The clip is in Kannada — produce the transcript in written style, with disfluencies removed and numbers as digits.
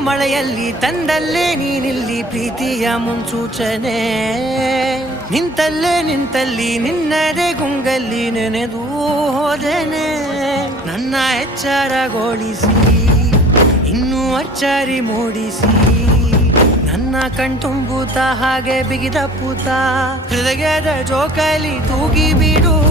ಮಳೆಯಲ್ಲಿ ತಂದಲ್ಲೇ ನೀನಿಲ್ಲಿ ಪ್ರೀತಿಯ ಮುನ್ಸೂಚನೆ ನಿಂತಲ್ಲಿ ನಿನ್ನದೇ ಗುಂಗಲ್ಲಿ ನೆನೆದು ಹೋದೆನೆ ನನ್ನ ಎಚ್ಚರಗೊಳಿಸಿ ಇನ್ನೂ ಅಚ್ಚರಿ ಮೂಡಿಸಿ ನನ್ನ ಕಣ್ತುಂಬುತ್ತ ಹಾಗೆ ಬಿಗಿದ ಪೂತ ಹೃದಯದ ಜೋಕಾಲಿ ತೂಗಿ ಬಿಡು